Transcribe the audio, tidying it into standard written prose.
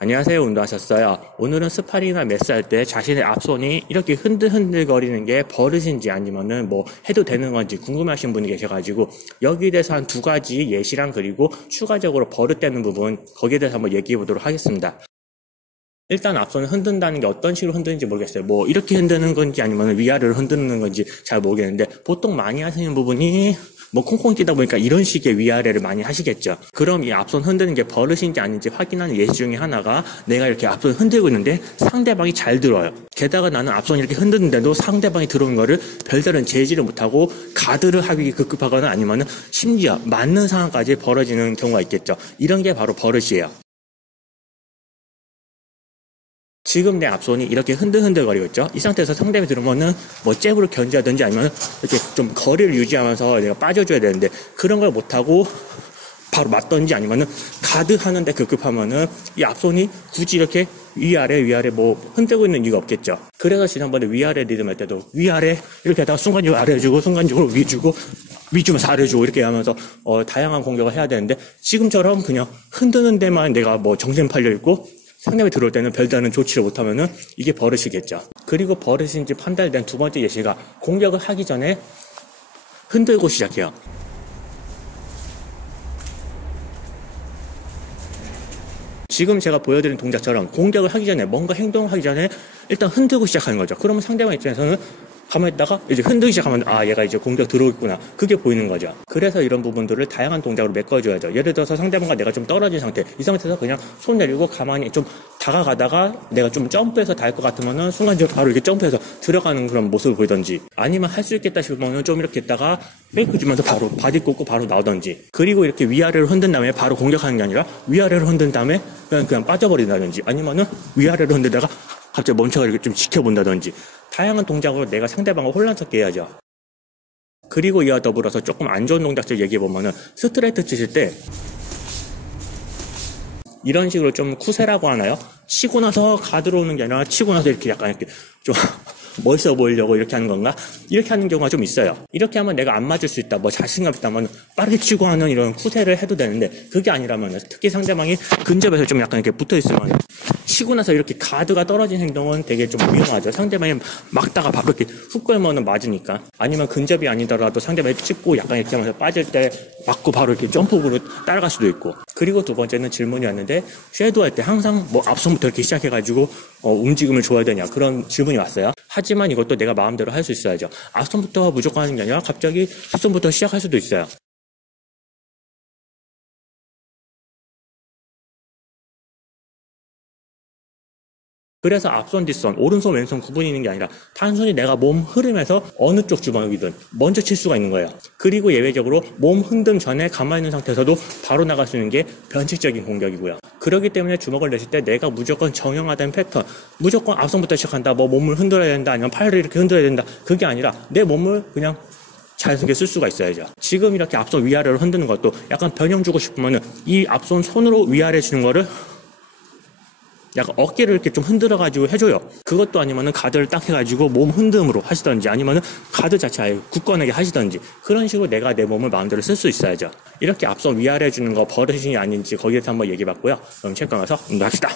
안녕하세요. 운동하셨어요? 오늘은 스파링이나 매스 할 때 자신의 앞손이 이렇게 흔들흔들거리는 게 버릇인지 아니면은 뭐 해도 되는 건지 궁금하신 분이 계셔가지고 여기에 대해서 한 두 가지 예시랑 그리고 추가적으로 버릇되는 부분 거기에 대해서 한번 얘기해 보도록 하겠습니다. 일단 앞손을 흔든다는 게 어떤 식으로 흔드는지 모르겠어요. 뭐 이렇게 흔드는 건지 아니면 위아래로 흔드는 건지 잘 모르겠는데 보통 많이 하시는 부분이 뭐 콩콩 뛰다 보니까 이런 식의 위아래를 많이 하시겠죠. 그럼 이 앞손 흔드는 게 버릇인지 아닌지 확인하는 예시 중에 하나가 내가 이렇게 앞손 흔들고 있는데 상대방이 잘 들어요. 게다가 나는 앞손 이렇게 흔드는데도 상대방이 들어온 거를 별다른 제지를 못하고 가드를 하기 급급하거나 아니면 심지어 맞는 상황까지 벌어지는 경우가 있겠죠. 이런 게 바로 버릇이에요. 지금 내 앞손이 이렇게 흔들흔들거리고 있죠. 이 상태에서 상대방이 들어오면은 뭐 잽으로 견제하든지 아니면 이렇게 좀 거리를 유지하면서 내가 빠져줘야 되는데 그런 걸 못하고 바로 맞던지 아니면은 가드 하는데 급급하면은 이 앞손이 굳이 이렇게 위아래 뭐 흔들고 있는 이유가 없겠죠. 그래서 지난번에 위아래 리듬 할 때도 위아래 이렇게 하다가 순간적으로 아래 주고 순간적으로 위 주고 위 주면서 아래 주고 이렇게 하면서 다양한 공격을 해야 되는데 지금처럼 그냥 흔드는 데만 내가 뭐 정신 팔려 있고 상대방이 들어올 때는 별다른 조치를 못하면은 이게 버릇이겠죠. 그리고 버릇인지 판단된 두 번째 예시가 공격을 하기 전에 흔들고 시작해요. 지금 제가 보여드린 동작처럼 공격을 하기 전에 뭔가 행동을 하기 전에 일단 흔들고 시작하는 거죠. 그러면 상대방 입장에서는 가만히 있다가 이제 흔들기 시작하면 얘가 이제 공격 들어오겠구나. 그게 보이는 거죠. 그래서 이런 부분들을 다양한 동작으로 메꿔줘야죠. 예를 들어서 상대방과 내가 좀 떨어진 상태. 이 상태에서 그냥 손 내리고 가만히 좀 다가가다가 내가 좀 점프해서 닿을 것 같으면은 순간적으로 바로 이렇게 점프해서 들어가는 그런 모습을 보이던지 아니면 할 수 있겠다 싶으면은 좀 이렇게 있다가 페이크 주면서 바로 바디 꽂고 바로 나오던지 그리고 이렇게 위아래로 흔든 다음에 바로 공격하는 게 아니라 위아래로 흔든 다음에 그냥 빠져버린다든지 아니면은 위아래로 흔들다가 갑자기 멈춰가지고 좀 지켜본다든지 다양한 동작으로 내가 상대방을 혼란스럽게 해야죠. 그리고 이와 더불어서 조금 안 좋은 동작들 얘기해보면은 스트레이트 치실 때 이런 식으로 좀 쿠세라고 하나요? 치고 나서 가드로 오는 게 아니라 치고 나서 이렇게 약간 이렇게 좀 멋있어 보이려고 이렇게 하는 건가? 이렇게 하는 경우가 좀 있어요. 이렇게 하면 내가 안 맞을 수 있다. 뭐 자신감 있다면 빠르게 치고 하는 이런 쿠세를 해도 되는데 그게 아니라면 특히 상대방이 근접해서 좀 약간 이렇게 붙어 있으면 치고 나서 이렇게 가드가 떨어진 행동은 되게 좀 위험하죠. 상대방이 막다가 바로 이렇게 훅 걸면은 맞으니까. 아니면 근접이 아니더라도 상대방이 찍고 약간 이렇게 하면서 빠질 때 맞고 바로 이렇게 점프으로 따라갈 수도 있고. 그리고 두 번째는 질문이 왔는데 섀도우 할 때 항상 뭐 앞손부터 이렇게 시작해가지고 움직임을 줘야 되냐 그런 질문이 왔어요. 하지만 이것도 내가 마음대로 할 수 있어야죠. 앞손부터 무조건 하는 게 아니라 갑자기 뒷손부터 시작할 수도 있어요. 그래서 앞손, 뒷손, 오른손, 왼손 구분이 있는 게 아니라 단순히 내가 몸 흐름에서 어느 쪽 주먹이든 먼저 칠 수가 있는 거예요. 그리고 예외적으로 몸 흔듦 전에 가만히 있는 상태에서도 바로 나갈 수 있는 게 변칙적인 공격이고요. 그렇기 때문에 주먹을 내실 때 내가 무조건 정형화된 패턴, 무조건 앞손부터 시작한다, 뭐 몸을 흔들어야 된다, 아니면 팔을 이렇게 흔들어야 된다, 그게 아니라 내 몸을 그냥 자연스럽게 쓸 수가 있어야죠. 지금 이렇게 앞손 위아래로 흔드는 것도 약간 변형 주고 싶으면은 이 앞손 손으로 위아래 주는 거를 약간 어깨를 이렇게 좀 흔들어가지고 해줘요. 그것도 아니면은 가드를 딱 해가지고 몸 흔듦으로 하시던지 아니면은 가드 자체 아예 굳건하게 하시던지 그런 식으로 내가 내 몸을 마음대로 쓸 수 있어야죠. 이렇게 앞선 위아래 주는 거 버릇이 아닌지 거기에 대해서 한번 얘기해봤고요. 그럼 체육관 가서 운동합시다.